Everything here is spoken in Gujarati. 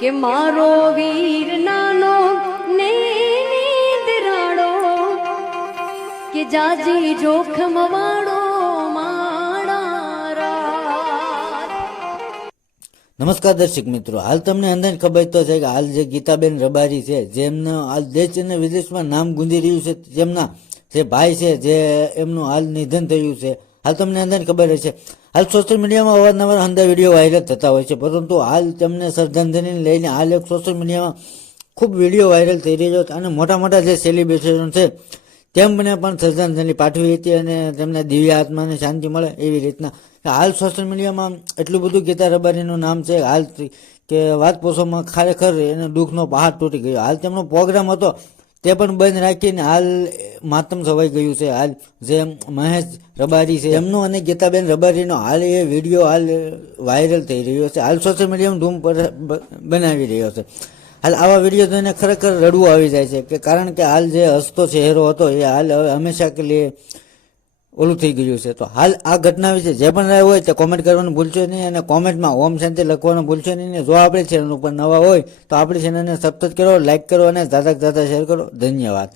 કે મારો વીર નાનો ને નિંદરાડો કે જાજી જોખમ વાળો માળા. નમસ્કાર દર્શક મિત્રો, હાલ તમને અંદાજ ખબર તો છે કે હાલ જે ગીતાબેન રબારી છે, જેમનું હાલ દેશ અને વિદેશમાં નામ ગુંજી રહ્યું છે, જેમના જે ભાઈ છે, જે એમનું હાલ નિધન થયું છે. હાલ તમને અંદાજ ખબર હશે, હાલ સોશિયલ મીડિયામાં અવારનવાર હંધા વિડીયો વાયરલ થતા હોય છે, પરંતુ હાલ તેમને શ્રદ્ધાંજલિને લઈને હાલ એક સોશિયલ મીડિયામાં ખૂબ વિડીયો વાયરલ થઈ રહ્યો છે અને મોટા મોટા જે સેલિબ્રેશન છે તેમને પણ શ્રદ્ધાંજલિ પાઠવી હતી અને તેમને દિવ્ય આત્માને શાંતિ મળે એવી રીતના હાલ સોશિયલ મીડિયામાં એટલું બધું ગીતા રબારીનું નામ છે હાલ કે વાત પૂછવામાં ખરેખર એને દુઃખનો પહાડ તૂટી ગયો. હાલ તેમનો પ્રોગ્રામ હતો તે પણ બંધ રાખીને હાલ માતમ છવાઈ ગયું છે. હાલ જે મહેશ રબારી છે એમનું અને ગીતાબેન રબારીનો હાલ એ વિડીયો હાલ વાયરલ થઈ રહ્યો છે, હાલ સોશિયલ મીડિયામાં ધૂમ બનાવી રહ્યો છે. હાલ આવા વિડીયો જોઈને ખરેખર રડવું આવી જાય છે કે કારણ કે હાલ જે હસતો ચહેરો હતો એ હાલ હવે હંમેશા કે लिए ઓલું થઈ ગયું છે. તો હાલ આ ઘટના વિશે જે પણ રહ્યું હોય તે કોમેન્ટ કરવાનું ભૂલશો નહીં અને કોમેન્ટમાં ઓમ શાંતિ લખવાનું ભૂલશો નહીં. જો આપણી ચેનલ ઉપર નવા હોય તો આપણી ચેનલને સબસ્ક્રાઇબ કરો, લાઇક કરો અને જ્યાદા શેર કરો. ધન્યવાદ.